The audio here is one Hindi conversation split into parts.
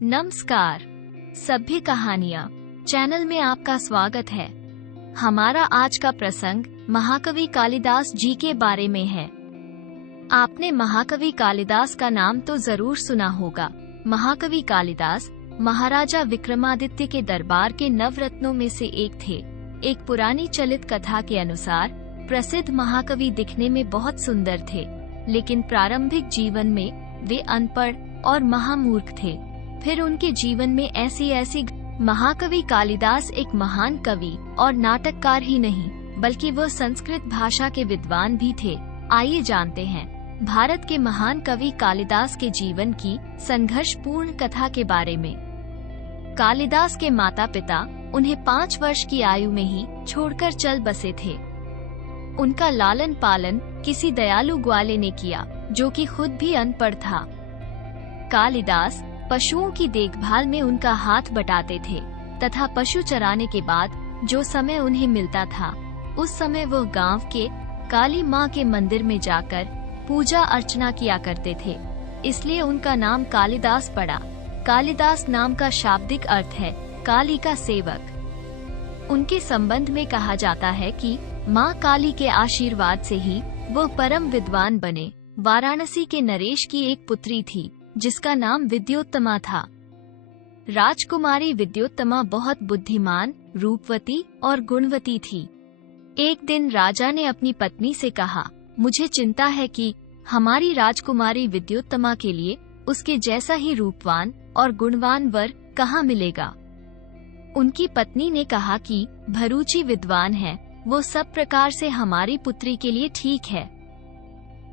नमस्कार। सभ्य कहानियाँ चैनल में आपका स्वागत है। हमारा आज का प्रसंग महाकवि कालिदास जी के बारे में है। आपने महाकवि कालिदास का नाम तो जरूर सुना होगा। महाकवि कालिदास महाराजा विक्रमादित्य के दरबार के नवरत्नों में से एक थे। एक पुरानी चलित कथा के अनुसार प्रसिद्ध महाकवि दिखने में बहुत सुंदर थे, लेकिन प्रारंभिक जीवन में वे अनपढ़ और महामूर्ख थे। फिर उनके जीवन में ऐसी महाकवि कालिदास एक महान कवि और नाटककार ही नहीं, बल्कि वह संस्कृत भाषा के विद्वान भी थे। आइए जानते हैं भारत के महान कवि कालिदास के जीवन की संघर्षपूर्ण कथा के बारे में। कालिदास के माता पिता उन्हें 5 वर्ष की आयु में ही छोड़कर चल बसे थे। उनका लालन पालन किसी दयालु ग्वाले ने किया, जो कि खुद भी अनपढ़ था। कालिदास पशुओं की देखभाल में उनका हाथ बटाते थे तथा पशु चराने के बाद जो समय उन्हें मिलता था, उस समय वह गांव के काली माँ के मंदिर में जाकर पूजा अर्चना किया करते थे। इसलिए उनका नाम कालिदास पड़ा। कालिदास नाम का शाब्दिक अर्थ है काली का सेवक। उनके संबंध में कहा जाता है कि माँ काली के आशीर्वाद से ही वह परम विद्वान बने। वाराणसी के नरेश की एक पुत्री थी जिसका नाम विद्योत्तमा था। राजकुमारी विद्योत्तमा बहुत बुद्धिमान, रूपवती और गुणवती थी। एक दिन राजा ने अपनी पत्नी से कहा, मुझे चिंता है कि हमारी राजकुमारी विद्योत्तमा के लिए उसके जैसा ही रूपवान और गुणवान वर कहाँ मिलेगा। उनकी पत्नी ने कहा कि भरूची विद्वान है, वो सब प्रकार से हमारी पुत्री के लिए ठीक है।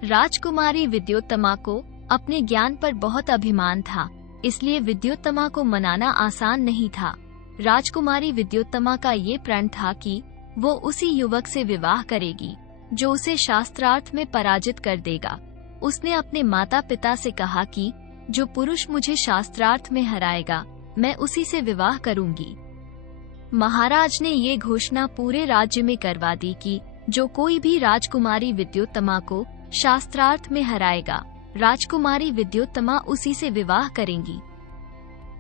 राजकुमारी विद्योत्तमा को अपने ज्ञान पर बहुत अभिमान था, इसलिए विद्योत्तमा को मनाना आसान नहीं था। राजकुमारी विद्योत्तमा का ये प्रण था कि वो उसी युवक से विवाह करेगी जो उसे शास्त्रार्थ में पराजित कर देगा। उसने अपने माता पिता से कहा कि जो पुरुष मुझे शास्त्रार्थ में हराएगा, मैं उसी से विवाह करूंगी। महाराज ने ये घोषणा पूरे राज्य में करवा दी कि जो कोई भी राजकुमारी विद्योत्तमा को शास्त्रार्थ में हराएगा, राजकुमारी विद्योत्तमा उसी से विवाह करेंगी।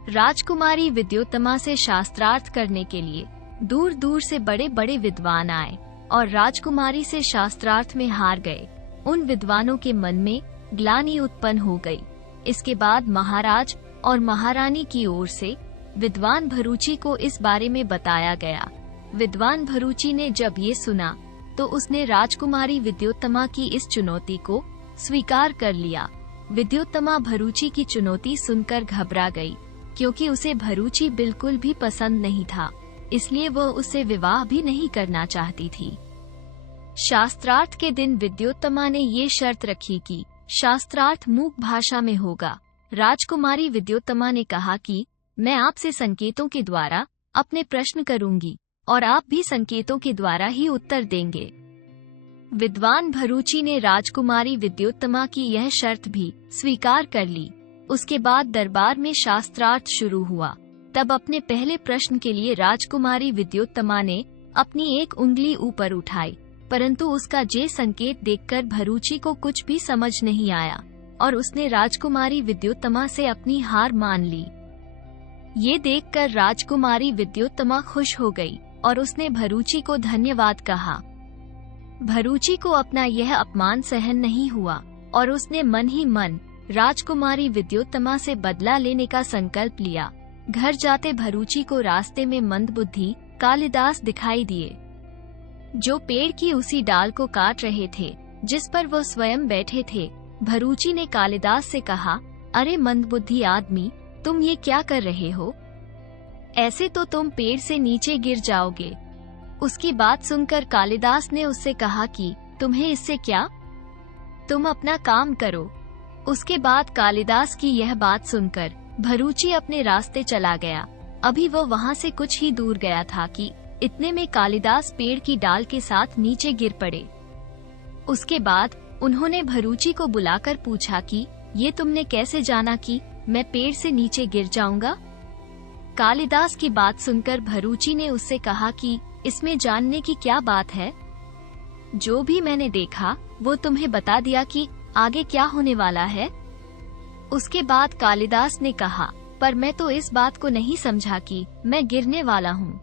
राजकुमारी विद्योत्तमा से शास्त्रार्थ करने के लिए दूर दूर से बड़े बड़े विद्वान आए और राजकुमारी से शास्त्रार्थ में हार गए। उन विद्वानों के मन में ग्लानि उत्पन्न हो गई। इसके बाद महाराज और महारानी की ओर से विद्वान भरूची को इस बारे में बताया गया। विद्वान भरूची ने जब ये सुना तो उसने राजकुमारी विद्योत्तमा की इस चुनौती को स्वीकार कर लिया। विद्योत्तमा भरूची की चुनौती सुनकर घबरा गई, क्योंकि उसे भरूची बिल्कुल भी पसंद नहीं था, इसलिए वह उससे विवाह भी नहीं करना चाहती थी। शास्त्रार्थ के दिन विद्योत्तमा ने ये शर्त रखी कि शास्त्रार्थ मूक भाषा में होगा। राजकुमारी विद्योत्तमा ने कहा कि मैं आपसे संकेतों के द्वारा अपने प्रश्न करूंगी और आप भी संकेतों के द्वारा ही उत्तर देंगे। विद्वान भरूची ने राजकुमारी विद्योत्तमा की यह शर्त भी स्वीकार कर ली। उसके बाद दरबार में शास्त्रार्थ शुरू हुआ। तब अपने पहले प्रश्न के लिए राजकुमारी विद्योत्तमा ने अपनी एक उंगली ऊपर उठाई, परंतु उसका जे संकेत देखकर भरूची को कुछ भी समझ नहीं आया और उसने राजकुमारी विद्योत्तमा से अपनी हार मान ली। ये देखकर राजकुमारी विद्योत्तमा खुश हो गई और उसने भरूची को धन्यवाद कहा। भरूची को अपना यह अपमान सहन नहीं हुआ और उसने मन ही मन राजकुमारी विद्योत्तमा से बदला लेने का संकल्प लिया। घर जाते भरूची को रास्ते में मंदबुद्धि कालिदास दिखाई दिए, जो पेड़ की उसी डाल को काट रहे थे जिस पर वह स्वयं बैठे थे। भरूची ने कालिदास से कहा, अरे मंदबुद्धि आदमी, तुम ये क्या कर रहे हो? ऐसे तो तुम पेड़ से नीचे गिर जाओगे। उसकी बात सुनकर कालिदास ने उससे कहा कि तुम्हें इससे क्या, तुम अपना काम करो। उसके बाद कालिदास की यह बात सुनकर भरूची अपने रास्ते चला गया। अभी वह वहाँ से कुछ ही दूर गया था कि इतने में कालिदास पेड़ की डाल के साथ नीचे गिर पड़े। उसके बाद उन्होंने भरूची को बुलाकर पूछा कि ये तुमने कैसे जाना कि मैं पेड़ से नीचे गिर जाऊंगा? कालिदास की बात सुनकर भरूची ने उससे कहा कि इसमें जानने की क्या बात है? जो भी मैंने देखा वो तुम्हें बता दिया कि आगे क्या होने वाला है। उसके बाद कालिदास ने कहा, पर मैं तो इस बात को नहीं समझा कि मैं गिरने वाला हूँ।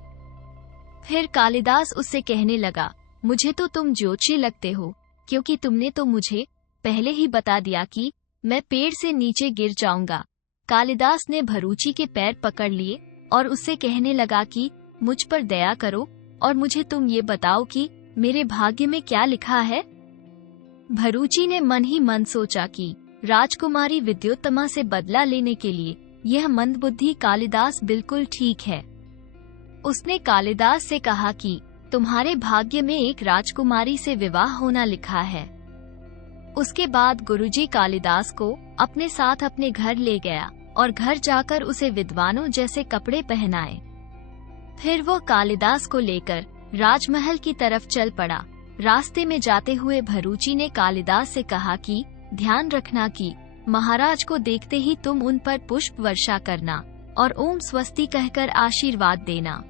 फिर कालिदास उससे कहने लगा, मुझे तो तुम ज्योतिषी लगते हो, क्योंकि तुमने तो मुझे पहले ही बता दिया कि मैं पेड़ से नीचे गिर जाऊंगा। कालिदास ने भरूची के पैर पकड़ लिए और उससे कहने लगा कि मुझ पर दया करो और मुझे तुम ये बताओ कि मेरे भाग्य में क्या लिखा है। भरूची ने मन ही मन सोचा कि राजकुमारी विद्योत्तमा से बदला लेने के लिए यह मंदबुद्धि कालिदास बिल्कुल ठीक है। उसने कालिदास से कहा कि तुम्हारे भाग्य में एक राजकुमारी से विवाह होना लिखा है। उसके बाद गुरुजी कालिदास को अपने साथ अपने घर ले गया और घर जाकर उसे विद्वानों जैसे कपड़े पहनाए। फिर वो कालिदास को लेकर राजमहल की तरफ चल पड़ा। रास्ते में जाते हुए भरूची ने कालिदास से कहा कि ध्यान रखना कि महाराज को देखते ही तुम उन पर पुष्प वर्षा करना और ओम स्वस्ति कहकर आशीर्वाद देना।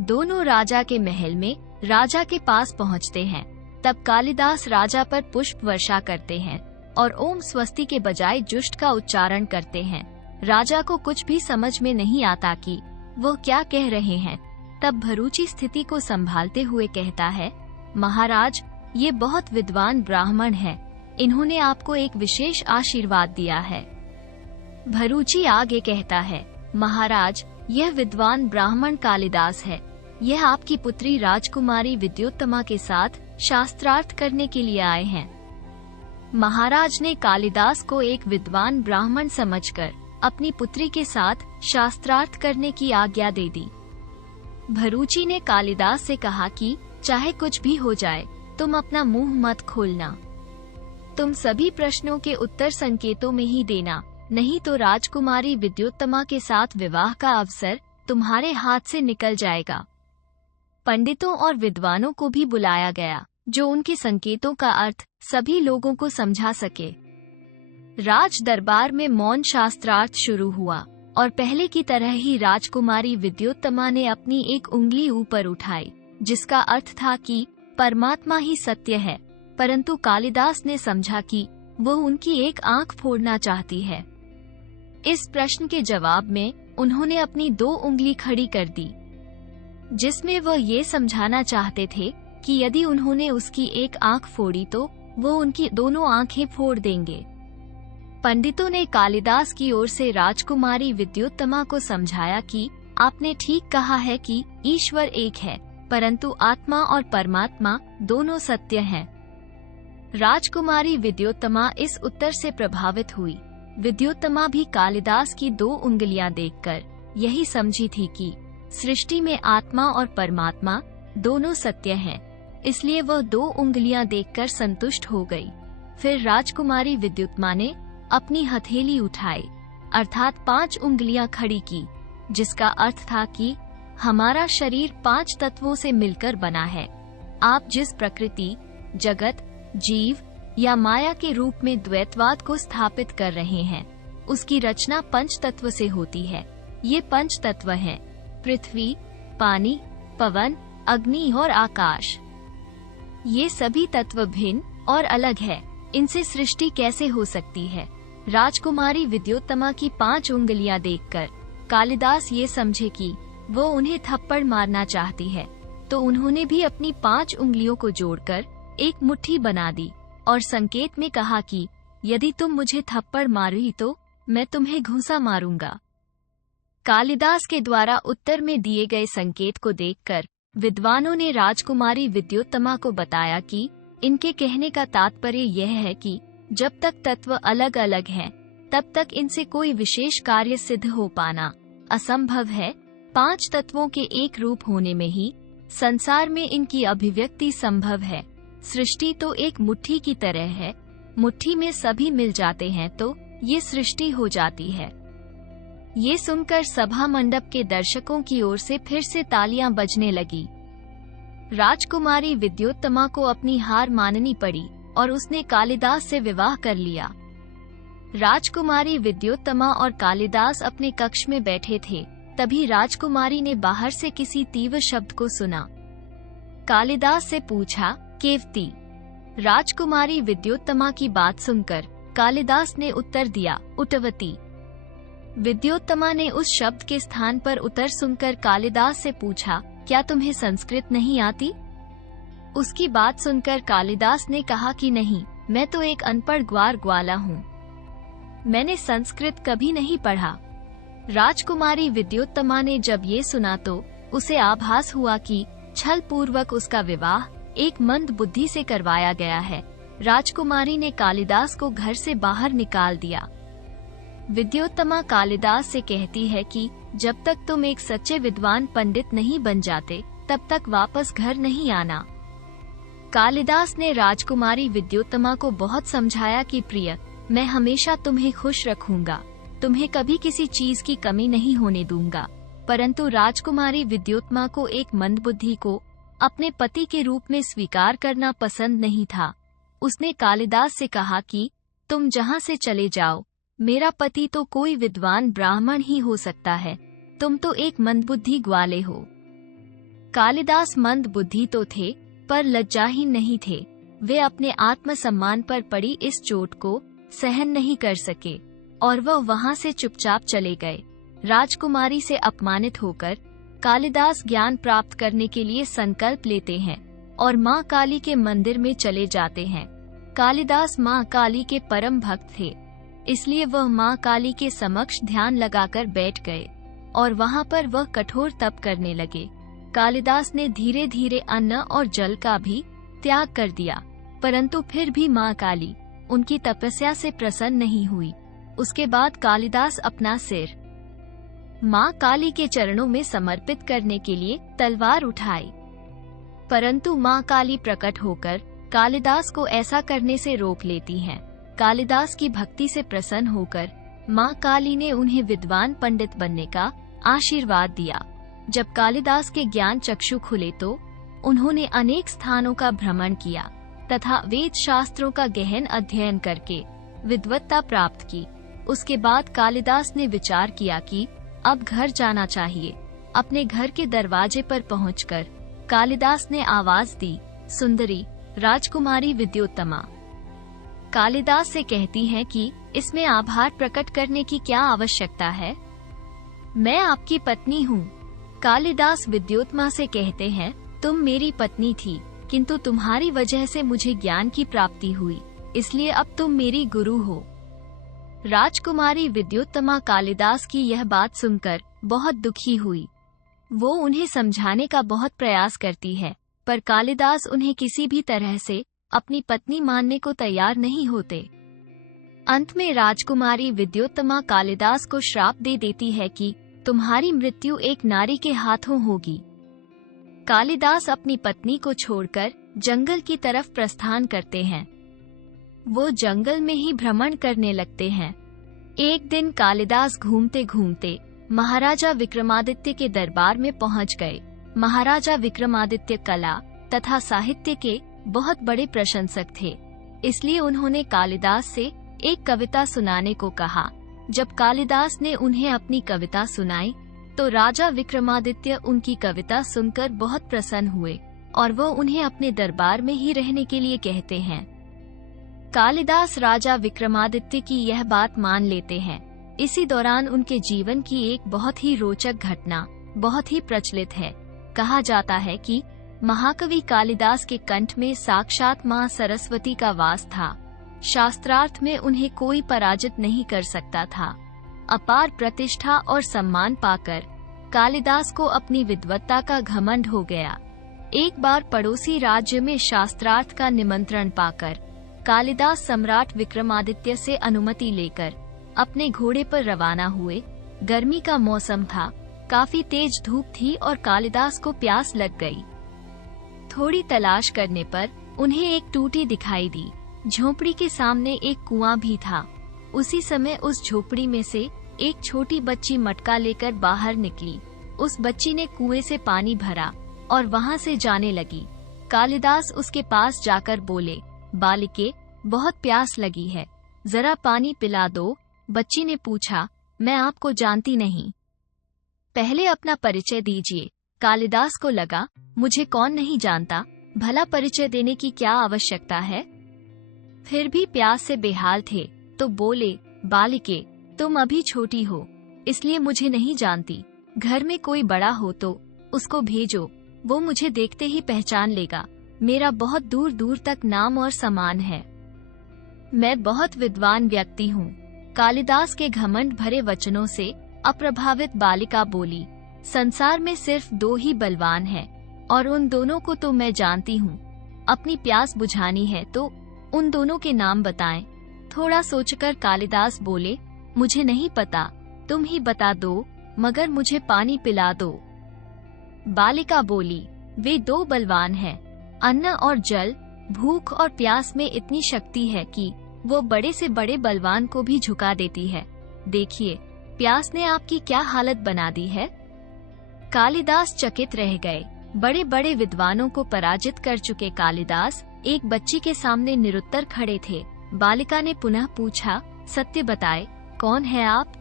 दोनों राजा के महल में राजा के पास पहुंचते हैं। तब कालिदास राजा पर पुष्प वर्षा करते हैं और ओम स्वस्ति के बजाय जुष्ट का उच्चारण करते हैं। राजा को कुछ भी समझ में नहीं आता कि वो क्या कह रहे हैं। तब भरूची स्थिति को संभालते हुए कहता है, महाराज, ये बहुत विद्वान ब्राह्मण है, इन्होंने आपको एक विशेष आशीर्वाद दिया है। भरूची आगे कहता है, महाराज, यह विद्वान ब्राह्मण कालिदास है। यह आपकी पुत्री राजकुमारी विद्योत्तमा के साथ शास्त्रार्थ करने के लिए आए हैं। महाराज ने कालिदास को एक विद्वान ब्राह्मण समझकर अपनी पुत्री के साथ शास्त्रार्थ करने की आज्ञा दे दी। भरूची ने कालिदास से कहा कि चाहे कुछ भी हो जाए, तुम अपना मुंह मत खोलना। तुम सभी प्रश्नों के उत्तर संकेतों में ही देना, नहीं तो राजकुमारी विद्योत्तमा के साथ विवाह का अवसर तुम्हारे हाथ से निकल जाएगा। पंडितों और विद्वानों को भी बुलाया गया, जो उनके संकेतों का अर्थ सभी लोगों को समझा सके। राज दरबार में मौन शास्त्रार्थ शुरू हुआ और पहले की तरह ही राजकुमारी विद्योत्तमा ने अपनी एक उंगली ऊपर उठाई, जिसका अर्थ था कि परमात्मा ही सत्य है। परंतु कालिदास ने समझा कि वो उनकी एक आंख फोड़ना चाहती है। इस प्रश्न के जवाब में उन्होंने अपनी 2 उंगली खड़ी कर दी, जिसमें वह ये समझाना चाहते थे कि यदि उन्होंने उसकी एक आंख फोड़ी तो वो उनकी दोनों आंखें फोड़ देंगे। पंडितों ने कालिदास की ओर से राजकुमारी विद्योत्तमा को समझाया कि आपने ठीक कहा है कि ईश्वर एक है, परंतु आत्मा और परमात्मा दोनों सत्य हैं। राजकुमारी विद्योत्तमा इस उत्तर से प्रभावित हुई। विद्योत्तमा भी कालिदास की 2 उंगलियां देखकर यही समझी थी कि सृष्टि में आत्मा और परमात्मा दोनों सत्य हैं, इसलिए वह 2 उंगलियां देखकर संतुष्ट हो गई। फिर राजकुमारी विद्योत्तमा ने अपनी हथेली उठाई, अर्थात 5 उंगलियां खड़ी की, जिसका अर्थ था कि हमारा शरीर 5 तत्वों से मिलकर बना है। आप जिस प्रकृति, जगत, जीव या माया के रूप में द्वैतवाद को स्थापित कर रहे हैं, उसकी रचना 5 तत्व से होती है। ये 5 तत्व हैं: पृथ्वी, पानी, पवन, अग्नि और आकाश। ये सभी तत्व भिन्न और अलग है, इनसे सृष्टि कैसे हो सकती है? राजकुमारी विद्योत्तमा की 5 उंगलियां देखकर कालिदास ये समझे कि वो उन्हें थप्पड़ मारना चाहती है, तो उन्होंने भी अपनी 5 उंगलियों को जोड़कर एक मुट्ठी बना दी और संकेत में कहा कि यदि तुम मुझे थप्पड़ मारी तो मैं तुम्हें घूंसा मारूंगा। कालिदास के द्वारा उत्तर में दिए गए संकेत को देखकर विद्वानों ने राजकुमारी विद्योत्तमा को बताया कि इनके कहने का तात्पर्य यह है कि जब तक तत्व अलग अलग हैं, तब तक इनसे कोई विशेष कार्य सिद्ध हो पाना असंभव है। 5 तत्वों के एक रूप होने में ही संसार में इनकी अभिव्यक्ति संभव है। सृष्टि तो एक मुट्ठी की तरह है, मुट्ठी में सभी मिल जाते हैं तो ये सृष्टि हो जाती है। ये सुनकर सभा मंडप के दर्शकों की ओर से फिर से तालियां बजने लगी। राजकुमारी विद्योत्तमा को अपनी हार माननी पड़ी और उसने कालिदास से विवाह कर लिया। राजकुमारी विद्योत्तमा और कालिदास अपने कक्ष में बैठे थे, तभी राजकुमारी ने बाहर से किसी तीव्र शब्द को सुना। कालिदास से पूछा, केवती। राजकुमारी विद्योत्तमा की बात सुनकर कालिदास ने उत्तर दिया, उटवती। विद्योत्तमा ने उस शब्द के स्थान पर उतर सुनकर कालिदास से पूछा, क्या तुम्हें संस्कृत नहीं आती? उसकी बात सुनकर कालिदास ने कहा कि नहीं, मैं तो एक अनपढ़ ग्वार ग्वाला हूँ। मैंने संस्कृत कभी नहीं पढ़ा। राजकुमारी विद्योत्तमा ने जब ये सुना तो उसे आभास हुआ कि छल पूर्वक उसका विवाह एक मंद बुद्धि से करवाया गया है। राजकुमारी ने कालिदास को घर से बाहर निकाल दिया। विद्योत्तमा कालिदास से कहती है कि जब तक तुम एक सच्चे विद्वान पंडित नहीं बन जाते तब तक वापस घर नहीं आना। कालिदास ने राजकुमारी विद्योत्तमा को बहुत समझाया कि प्रिय, मैं हमेशा तुम्हें खुश रखूंगा, तुम्हें कभी किसी चीज की कमी नहीं होने दूंगा। परंतु राजकुमारी विद्योत्तमा को एक मंदबुद्धि को अपने पति के रूप में स्वीकार करना पसंद नहीं था। उसने कालिदास से कहा कि तुम जहाँ से चले जाओ, मेरा पति तो कोई विद्वान ब्राह्मण ही हो सकता है, तुम तो एक मंदबुद्धि ग्वाले हो। कालिदास मंदबुद्धि तो थे पर लज्जाहीन नहीं थे। वे अपने आत्मसम्मान पर पड़ी इस चोट को सहन नहीं कर सके और वह वहां से चुपचाप चले गए। राजकुमारी से अपमानित होकर कालिदास ज्ञान प्राप्त करने के लिए संकल्प लेते हैं और माँ काली के मंदिर में चले जाते हैं। कालिदास माँ काली के परम भक्त थे, इसलिए वह माँ काली के समक्ष ध्यान लगाकर बैठ गए और वहाँ पर वह कठोर तप करने लगे। कालिदास ने धीरे धीरे अन्न और जल का भी त्याग कर दिया, परंतु फिर भी माँ काली उनकी तपस्या से प्रसन्न नहीं हुई। उसके बाद कालिदास अपना सिर माँ काली के चरणों में समर्पित करने के लिए तलवार उठाई, परंतु माँ काली प्रकट होकर कालिदास को ऐसा करने से रोक लेती हैं। कालिदास की भक्ति से प्रसन्न होकर माँ काली ने उन्हें विद्वान पंडित बनने का आशीर्वाद दिया। जब कालिदास के ज्ञान चक्षु खुले तो उन्होंने अनेक स्थानों का भ्रमण किया तथा वेद शास्त्रों का गहन अध्ययन करके विद्वत्ता प्राप्त की। उसके बाद कालिदास ने विचार किया कि अब घर जाना चाहिए। अपने घर के दरवाजे पर पहुंचकर कालिदास ने आवाज दी, सुंदरी राजकुमारी विद्योत्तमा। कालिदास से कहती हैं कि इसमें आभार प्रकट करने की क्या आवश्यकता है, मैं आपकी पत्नी हूँ। कालिदास विद्योत्तमा से कहते हैं, तुम मेरी पत्नी थी, किंतु तुम्हारी वजह से मुझे ज्ञान की प्राप्ति हुई, इसलिए अब तुम मेरी गुरु हो। राजकुमारी विद्योत्तमा कालिदास की यह बात सुनकर बहुत दुखी हुई। वो उन्हें समझाने का बहुत प्रयास करती है, पर कालिदास उन्हें किसी भी तरह से अपनी पत्नी मानने को तैयार नहीं होते। अंत में राजकुमारी विद्योत्तमा कालिदास को श्राप दे देती है कि तुम्हारी मृत्यु एक नारी के हाथों होगी। कालिदास अपनी पत्नी को छोड़कर जंगल की तरफ प्रस्थान करते हैं। वो जंगल में ही भ्रमण करने लगते हैं। एक दिन कालिदास घूमते घूमते महाराजा विक्रमादित्य के दरबार में पहुंच गए। महाराजा विक्रमादित्य कला तथा साहित्य के बहुत बड़े प्रशंसक थे, इसलिए उन्होंने कालिदास से एक कविता सुनाने को कहा। जब कालिदास ने उन्हें अपनी कविता सुनाई तो राजा विक्रमादित्य उनकी कविता सुनकर बहुत प्रसन्न हुए और वो उन्हें अपने दरबार में ही रहने के लिए कहते हैं। कालिदास राजा विक्रमादित्य की यह बात मान लेते हैं। इसी दौरान उनके जीवन की एक बहुत ही रोचक घटना बहुत ही प्रचलित है। कहा जाता है कि महाकवि कालिदास के कंठ में साक्षात मां सरस्वती का वास था। शास्त्रार्थ में उन्हें कोई पराजित नहीं कर सकता था। अपार प्रतिष्ठा और सम्मान पाकर कालिदास को अपनी विद्वत्ता का घमंड हो गया। एक बार पड़ोसी राज्य में शास्त्रार्थ का निमंत्रण पाकर कालिदास सम्राट विक्रमादित्य से अनुमति लेकर अपने घोड़े पर रवाना हुए। गर्मी का मौसम था, काफी तेज धूप थी और कालिदास को प्यास लग गई। थोड़ी तलाश करने पर उन्हें एक टूटी दिखाई दी। झोपड़ी के सामने एक कुआं भी था। उसी समय उस झोपड़ी में से एक छोटी बच्ची मटका लेकर बाहर निकली। उस बच्ची ने कुएं से पानी भरा और वहां से जाने लगी। कालिदास उसके पास जाकर बोले, बालिके, बहुत प्यास लगी है, जरा पानी पिला दो। बच्ची ने पूछा, मैं आपको जानती नहीं, पहले अपना परिचय दीजिए। कालिदास को लगा, मुझे कौन नहीं जानता, भला परिचय देने की क्या आवश्यकता है। फिर भी प्यास से बेहाल थे तो बोले, बालिके, तुम अभी छोटी हो, इसलिए मुझे नहीं जानती। घर में कोई बड़ा हो तो उसको भेजो, वो मुझे देखते ही पहचान लेगा। मेरा बहुत दूर दूर तक नाम और सम्मान है। मैं बहुत विद्वान व्यक्ति हूँ। कालिदास के घमंड भरे वचनों से अप्रभावित बालिका बोली, संसार में सिर्फ 2 ही बलवान हैं, और उन दोनों को तो मैं जानती हूँ। अपनी प्यास बुझानी है तो उन दोनों के नाम बताएं। थोड़ा सोचकर कालिदास बोले, मुझे नहीं पता, तुम ही बता दो, मगर मुझे पानी पिला दो। बालिका बोली, वे 2 बलवान हैं। अन्न और जल, भूख और प्यास में इतनी शक्ति है कि वो बड़े से बड़े बलवान को भी झुका देती है। देखिए, प्यास ने आपकी क्या हालत बना दी है। कालिदास चकित रह गए। बड़े बड़े विद्वानों को पराजित कर चुके कालिदास एक बच्ची के सामने निरुत्तर खड़े थे। बालिका ने पुनः पूछा, सत्य बताए, कौन है आप?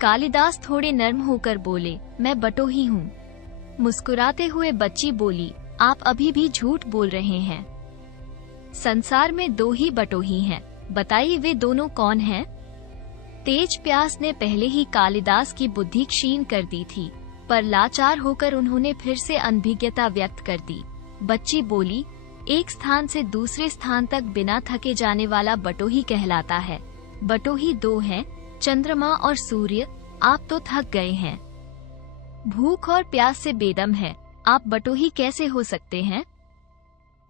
कालिदास थोड़े नर्म होकर बोले, मैं बटोही हूँ। मुस्कुराते हुए बच्ची बोली, आप अभी भी झूठ बोल रहे हैं। संसार में 2 ही बटोही हैं, बताइए वे दोनों कौन हैं? तेज प्यास ने पहले ही कालिदास की बुद्धि क्षीण कर दी थी, पर लाचार होकर उन्होंने फिर से अनभिज्ञता व्यक्त कर दी। बच्ची बोली, एक स्थान से दूसरे स्थान तक बिना थके जाने वाला बटोही कहलाता है। बटोही 2 हैं, चंद्रमा और सूर्य। आप तो थक गए हैं। भूख और प्यास से बेदम है, आप बटोही कैसे हो सकते हैं?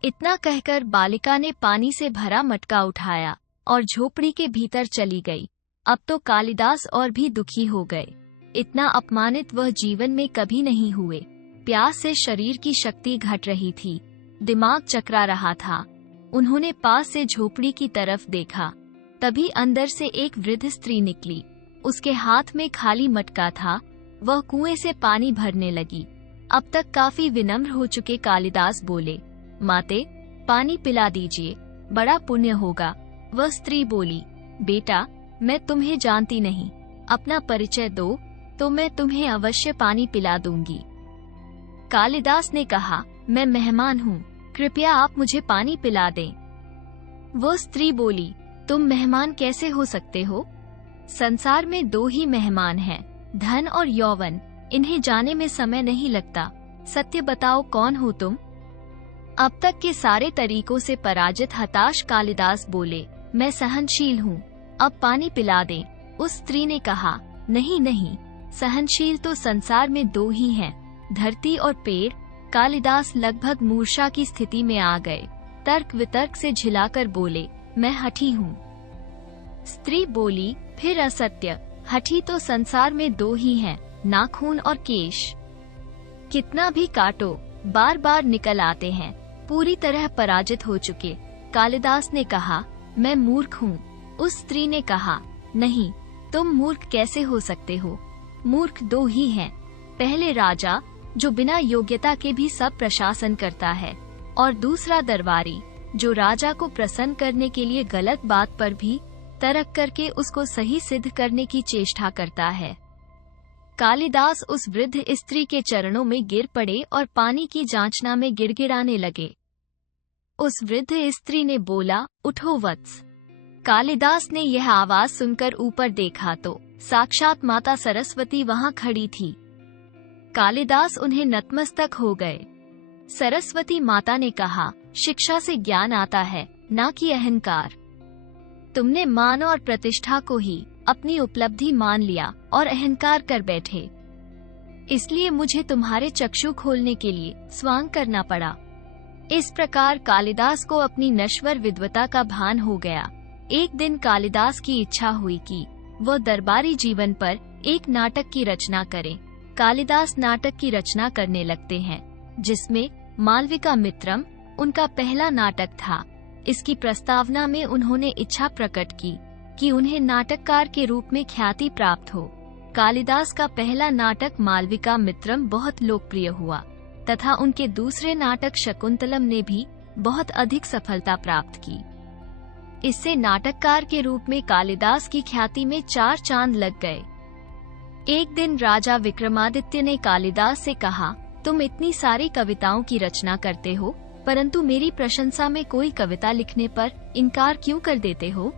इतना कहकर बालिका ने पानी से भरा मटका उठाया और झोपड़ी के भीतर चली गई। अब तो कालिदास और भी दुखी हो गए। इतना अपमानित वह जीवन में कभी नहीं हुए। प्यास से शरीर की शक्ति घट रही थी, दिमाग चकरा रहा था। उन्होंने पास से झोपड़ी की तरफ देखा, तभी अंदर से एक वृद्ध स्त्री निकली। उसके हाथ में खाली मटका था। वह कुएं से पानी भरने लगी। अब तक काफी विनम्र हो चुके कालिदास बोले, माते, पानी पिला दीजिए, बड़ा पुण्य होगा। वह स्त्री बोली, बेटा, मैं तुम्हें जानती नहीं, अपना परिचय दो तो मैं तुम्हें अवश्य पानी पिला दूंगी। कालिदास ने कहा, मैं मेहमान हूँ, कृपया आप मुझे पानी पिला दें। वो स्त्री बोली, तुम मेहमान कैसे हो सकते हो? संसार में 2 ही मेहमान हैं, धन और यौवन। इन्हें जाने में समय नहीं लगता। सत्य बताओ, कौन हो तुम? अब तक के सारे तरीकों से पराजित हताश कालिदास बोले, मैं सहनशील हूँ, अब पानी पिला दें। उस स्त्री ने कहा, नहीं नहीं, सहनशील तो संसार में 2 ही हैं, धरती और पेड़। कालिदास लगभग मूर्छा की स्थिति में आ गए। तर्क वितर्क से झिलाकर बोले, मैं हठी हूँ। स्त्री बोली, फिर असत्य। हठी तो संसार में 2 ही हैं, नाखून और केश। कितना भी काटो, बार बार निकल आते हैं। पूरी तरह पराजित हो चुके कालिदास ने कहा, मैं मूर्ख हूँ। उस स्त्री ने कहा, नहीं, तुम मूर्ख कैसे हो सकते हो? मूर्ख 2 ही हैं, पहले राजा जो बिना योग्यता के भी सब प्रशासन करता है, और दूसरा दरबारी जो राजा को प्रसन्न करने के लिए गलत बात पर भी तर्क करके उसको सही सिद्ध करने की चेष्टा करता है। कालिदास उस वृद्ध स्त्री के चरणों में गिर पड़े और पानी की जांचना में गिड़गिड़ाने लगे। उस वृद्ध स्त्री ने बोला, उठो वत्स। कालिदास ने यह आवाज सुनकर ऊपर देखा तो साक्षात माता सरस्वती वहां खड़ी थी। कालिदास उन्हें नतमस्तक हो गए। सरस्वती माता ने कहा, शिक्षा से ज्ञान आता है, ना कि अहंकार। तुमने मान और प्रतिष्ठा को ही अपनी उपलब्धि मान लिया और अहंकार कर बैठे, इसलिए मुझे तुम्हारे चक्षु खोलने के लिए स्वांग करना पड़ा। इस प्रकार कालिदास को अपनी नश्वर विद्वता का भान हो गया। एक दिन कालिदास की इच्छा हुई कि वह दरबारी जीवन पर एक नाटक की रचना करें। कालिदास नाटक की रचना करने लगते हैं, जिसमें मालविका मित्रम उनका पहला नाटक था। इसकी प्रस्तावना में उन्होंने इच्छा प्रकट की कि उन्हें नाटककार के रूप में ख्याति प्राप्त हो। कालिदास का पहला नाटक मालविका मित्रम बहुत लोकप्रिय हुआ तथा उनके दूसरे नाटक शकुंतलम ने भी बहुत अधिक सफलता प्राप्त की। इससे नाटककार के रूप में कालिदास की ख्याति में 4 चांद लग गए। एक दिन राजा विक्रमादित्य ने कालिदास से कहा, तुम इतनी सारी कविताओं की रचना करते हो, परंतु मेरी प्रशंसा में कोई कविता लिखने पर इनकार क्यों कर देते हो?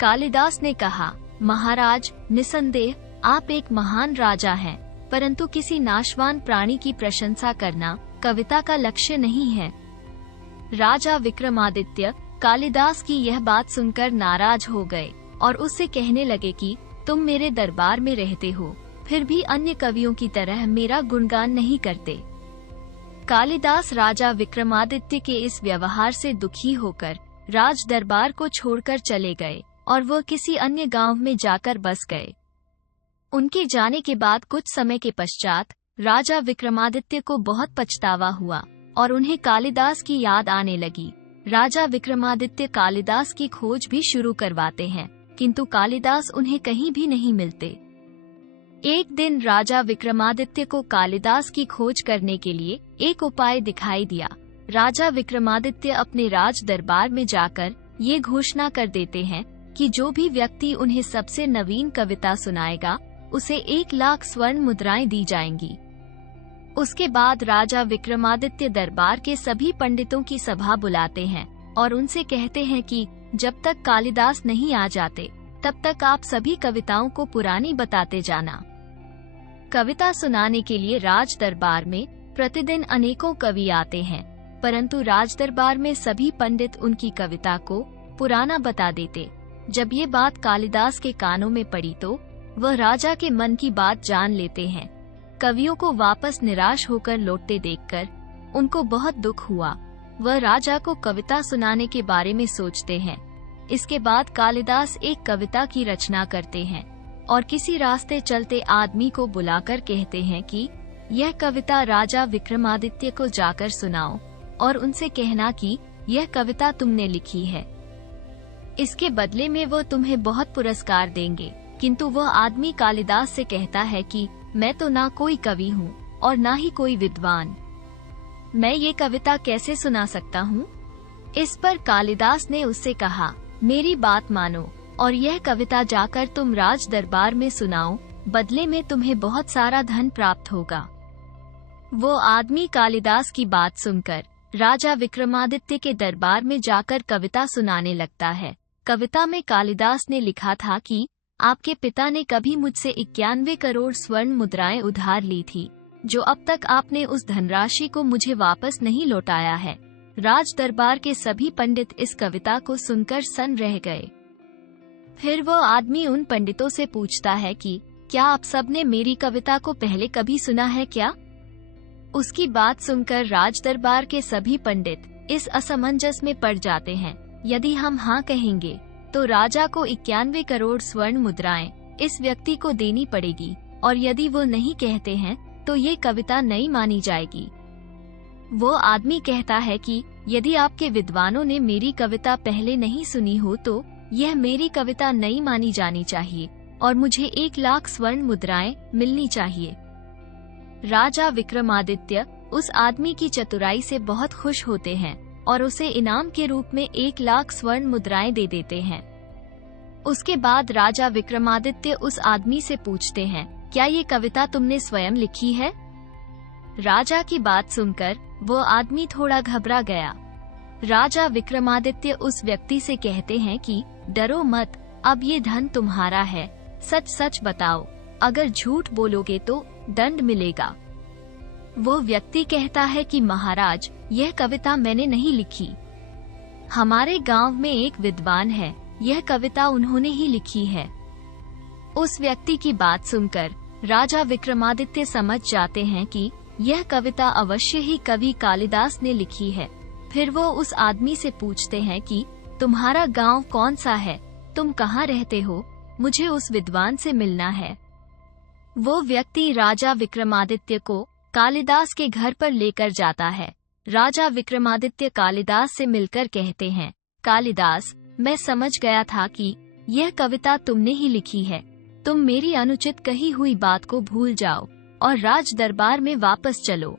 कालिदास ने कहा, महाराज, निसंदेह आप एक महान राजा हैं, परंतु किसी नाशवान प्राणी की प्रशंसा करना कविता का लक्ष्य नहीं है। राजा विक्रमादित्य कालिदास की यह बात सुनकर नाराज हो गए और उससे कहने लगे कि तुम मेरे दरबार में रहते हो, फिर भी अन्य कवियों की तरह मेरा गुणगान नहीं करते। कालिदास राजा विक्रमादित्य के इस व्यवहार से दुखी होकर राज दरबार को छोड़कर चले गए और वह किसी अन्य गांव में जाकर बस गए। उनके जाने के बाद कुछ समय के पश्चात राजा विक्रमादित्य को बहुत पछतावा हुआ और उन्हें कालिदास की याद आने लगी। राजा विक्रमादित्य कालिदास की खोज भी शुरू करवाते हैं, किंतु कालिदास उन्हें कहीं भी नहीं मिलते। एक दिन राजा विक्रमादित्य को कालिदास की खोज करने के लिए एक उपाय दिखाई दिया। राजा विक्रमादित्य अपने राज दरबार में जाकर ये घोषणा कर देते हैं कि जो भी व्यक्ति उन्हें सबसे नवीन कविता सुनाएगा उसे 1,00,000 स्वर्ण मुद्राएं दी जाएंगी। उसके बाद राजा विक्रमादित्य दरबार के सभी पंडितों की सभा बुलाते हैं और उनसे कहते हैं कि जब तक कालिदास नहीं आ जाते तब तक आप सभी कविताओं को पुरानी बताते जाना। कविता सुनाने के लिए राज दरबार में प्रतिदिन अनेकों कवि आते हैं, परंतु राज दरबार में सभी पंडित उनकी कविता को पुराना बता देते। जब ये बात कालिदास के कानों में पड़ी तो वह राजा के मन की बात जान लेते हैं। कवियों को वापस निराश होकर लौटते देखकर उनको बहुत दुख हुआ। वह राजा को कविता सुनाने के बारे में सोचते हैं। इसके बाद कालिदास एक कविता की रचना करते हैं और किसी रास्ते चलते आदमी को बुलाकर कहते हैं कि यह कविता राजा विक्रमादित्य को जाकर सुनाओ और उनसे कहना कि यह कविता तुमने लिखी है। इसके बदले में वो तुम्हें बहुत पुरस्कार देंगे। किंतु वह आदमी कालिदास से कहता है कि मैं तो ना कोई कवि हूँ और ना ही कोई विद्वान, मैं ये कविता कैसे सुना सकता हूँ। इस पर कालिदास ने उससे कहा, मेरी बात मानो और यह कविता जाकर तुम राज दरबार में सुनाओ, बदले में तुम्हें बहुत सारा धन प्राप्त होगा। वो आदमी कालिदास की बात सुनकर राजा विक्रमादित्य के दरबार में जाकर कविता सुनाने लगता है। कविता में कालिदास ने लिखा था कि आपके पिता ने कभी मुझसे 91 करोड़ स्वर्ण मुद्राएं उधार ली थी, जो अब तक आपने उस धनराशि को मुझे वापस नहीं लौटाया है। राज दरबार के सभी पंडित इस कविता को सुनकर सन्न रह गए। फिर वो आदमी उन पंडितों से पूछता है कि क्या आप सब ने मेरी कविता को पहले कभी सुना है क्या? उसकी बात सुनकर राज दरबार के सभी पंडित इस असमंजस में पड़ जाते हैं। यदि हम हाँ कहेंगे तो राजा को 91 करोड़ स्वर्ण मुद्राएं इस व्यक्ति को देनी पड़ेगी, और यदि वो नहीं कहते हैं तो ये कविता नहीं मानी जाएगी। वो आदमी कहता है कि यदि आपके विद्वानों ने मेरी कविता पहले नहीं सुनी हो तो यह मेरी कविता नहीं मानी जानी चाहिए और मुझे 1,00,000 स्वर्ण मुद्राएं मिलनी चाहिए। राजा विक्रमादित्य उस आदमी की चतुराई से बहुत खुश होते हैं और उसे इनाम के रूप में 1,00,000 स्वर्ण मुद्राएं दे देते हैं। उसके बाद राजा विक्रमादित्य उस आदमी से पूछते हैं, क्या ये कविता तुमने स्वयं लिखी है? राजा की बात सुनकर वो आदमी थोड़ा घबरा गया। राजा विक्रमादित्य उस व्यक्ति से कहते हैं कि डरो मत, अब ये धन तुम्हारा है, सच सच बताओ, अगर झूठ बोलोगे तो दंड मिलेगा। वो व्यक्ति कहता है कि महाराज, यह कविता मैंने नहीं लिखी, हमारे गांव में एक विद्वान है, यह कविता उन्होंने ही लिखी है। उस व्यक्ति की बात सुनकर राजा विक्रमादित्य समझ जाते हैं कि यह कविता अवश्य ही कवि कालिदास ने लिखी है। फिर वो उस आदमी से पूछते हैं कि तुम्हारा गांव कौन सा है, तुम कहाँ रहते हो, मुझे उस विद्वान से मिलना है। वो व्यक्ति राजा विक्रमादित्य को कालिदास के घर पर लेकर जाता है। राजा विक्रमादित्य कालिदास से मिलकर कहते हैं, कालिदास, मैं समझ गया था कि यह कविता तुमने ही लिखी है। तुम मेरी अनुचित कही हुई बात को भूल जाओ और राज दरबार में वापस चलो।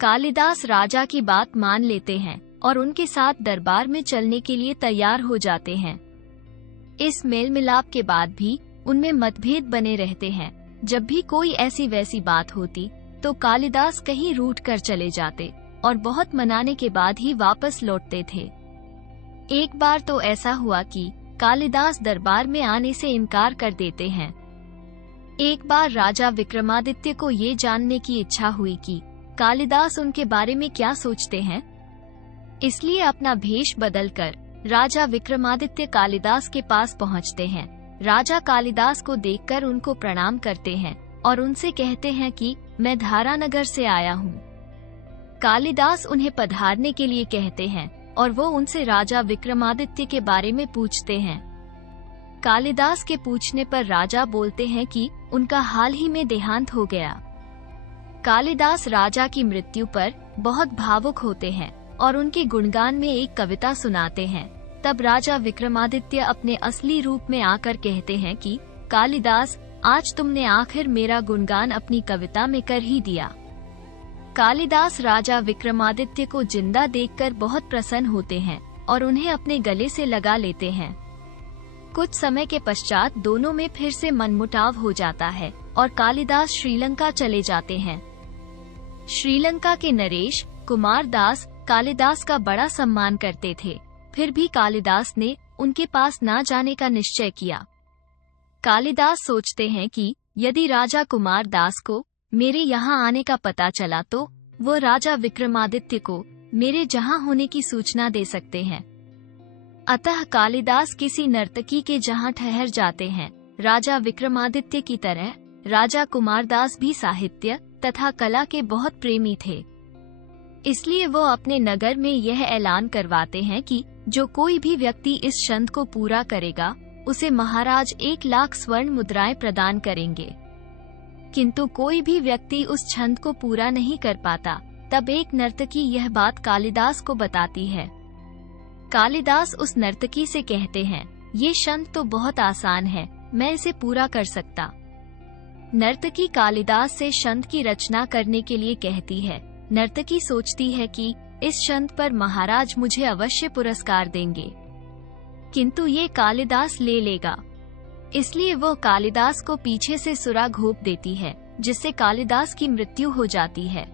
कालिदास राजा की बात मान लेते हैं और उनके साथ दरबार में चलने के लिए तैयार हो जाते हैं। इस मेल मिलाप के बाद भी उनमें मतभेद बने रहते हैं। जब भी कोई ऐसी वैसी बात होती तो कालिदास कहीं रूठ कर चले जाते और बहुत मनाने के बाद ही वापस लौटते थे। एक बार तो ऐसा हुआ कि कालिदास दरबार में आने से इनकार कर देते हैं। एक बार राजा विक्रमादित्य को ये जानने की इच्छा हुई कि कालिदास उनके बारे में क्या सोचते हैं। इसलिए अपना भेष बदलकर राजा विक्रमादित्य कालिदास के पास पहुंचते हैं। राजा कालिदास को देखकर उनको प्रणाम करते हैं और उनसे कहते हैं कि मैं धारानगर से आया हूँ। कालिदास उन्हें पधारने के लिए कहते हैं और वो उनसे राजा विक्रमादित्य के बारे में पूछते हैं। कालिदास के पूछने पर राजा बोलते हैं कि उनका हाल ही में देहांत हो गया। कालिदास राजा की मृत्यु पर बहुत भावुक होते हैं और उनके गुणगान में एक कविता सुनाते हैं। तब राजा विक्रमादित्य अपने असली रूप में आकर कहते हैं कि कालिदास, आज तुमने आखिर मेरा गुणगान अपनी कविता में कर ही दिया। कालिदास राजा विक्रमादित्य को जिंदा देखकर बहुत प्रसन्न होते हैं और उन्हें अपने गले से लगा लेते हैं। कुछ समय के पश्चात दोनों में फिर से मनमुटाव हो जाता है और कालिदास श्रीलंका चले जाते हैं। श्रीलंका के नरेश कुमार दास कालिदास का बड़ा सम्मान करते थे, फिर भी कालिदास ने उनके पास ना जाने का निश्चय किया। कालिदास सोचते हैं कि यदि राजा कुमार दास को मेरे यहाँ आने का पता चला तो वो राजा विक्रमादित्य को मेरे जहाँ होने की सूचना दे सकते हैं। अतः कालिदास किसी नर्तकी के जहाँ ठहर जाते हैं। राजा विक्रमादित्य की तरह राजा कुमारदास भी साहित्य तथा कला के बहुत प्रेमी थे। इसलिए वो अपने नगर में यह ऐलान करवाते हैं कि जो कोई भी व्यक्ति इस छंद को पूरा करेगा उसे महाराज 1 लाख स्वर्ण मुद्राएं प्रदान करेंगे। किंतु कोई भी व्यक्ति उस छंद को पूरा नहीं कर पाता। तब एक नर्तकी यह बात कालिदास को बताती है। कालिदास उस नर्तकी से कहते हैं, ये छंद तो बहुत आसान है, मैं इसे पूरा कर सकता। नर्तकी कालिदास से छंद की रचना करने के लिए कहती है। नर्तकी सोचती है कि इस छंद पर महाराज मुझे अवश्य पुरस्कार देंगे, किंतु ये कालिदास ले लेगा। इसलिए वो कालिदास को पीछे से सुरा घोंप देती है, जिससे कालिदास की मृत्यु हो जाती है।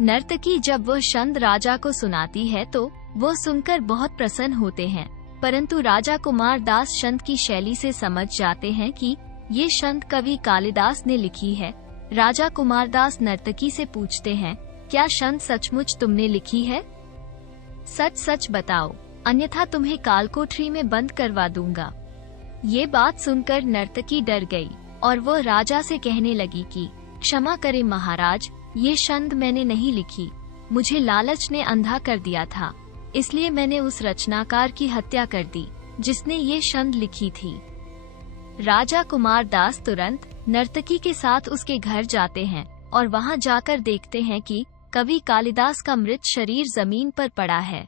नर्तकी जब वो छंद राजा को सुनाती है तो वो सुनकर बहुत प्रसन्न होते हैं, परंतु राजा कुमार दास छंद की शैली से समझ जाते हैं कि ये छंद कवि कालिदास ने लिखी है। राजा कुमार दास नर्तकी से पूछते हैं, क्या छंद सचमुच तुमने लिखी है? सच सच बताओ, अन्यथा तुम्हें कालकोठरी में बंद करवा दूंगा। ये बात सुनकर नर्तकी डर गई और वो राजा से कहने लगी कि क्षमा करें महाराज, ये छंद मैंने नहीं लिखी, मुझे लालच ने अंधा कर दिया था, इसलिए मैंने उस रचनाकार की हत्या कर दी जिसने ये छंद लिखी थी। राजा कुमार दास तुरंत नर्तकी के साथ उसके घर जाते हैं और वहां जाकर देखते हैं कि कवि कालिदास का मृत शरीर जमीन पर पड़ा है।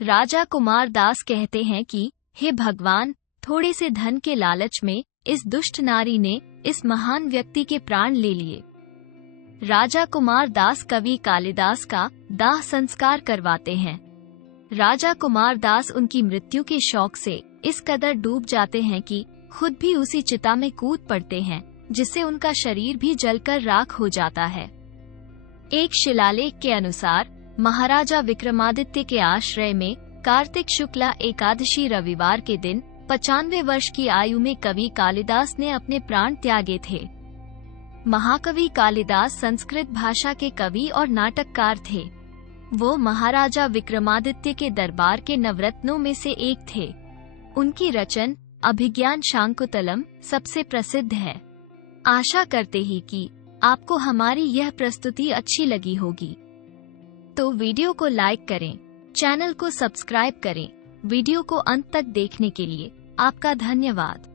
राजा कुमार दास कहते हैं कि हे भगवान, थोड़े से धन के लालच में इस दुष्ट नारी ने इस महान व्यक्ति के प्राण ले लिए। राजा कुमार दास कवि कालिदास का दाह संस्कार करवाते हैं। राजा कुमार दास उनकी मृत्यु के शौक से इस कदर डूब जाते हैं कि खुद भी उसी चिता में कूद पड़ते हैं, जिससे उनका शरीर भी जलकर राख हो जाता है। एक शिलालेख के अनुसार महाराजा विक्रमादित्य के आश्रय में कार्तिक शुक्ला एकादशी रविवार के दिन 95 वर्ष की आयु में कवि कालिदास ने अपने प्राण त्यागे थे। महाकवि कालिदास संस्कृत भाषा के कवि और नाटककार थे। वो महाराजा विक्रमादित्य के दरबार के नवरत्नों में से एक थे। उनकी रचना अभिज्ञान शाकुंतलम सबसे प्रसिद्ध है। आशा करते ही कि आपको हमारी यह प्रस्तुति अच्छी लगी होगी, तो वीडियो को लाइक करें, चैनल को सब्सक्राइब करें। वीडियो को अंत तक देखने के लिए आपका धन्यवाद।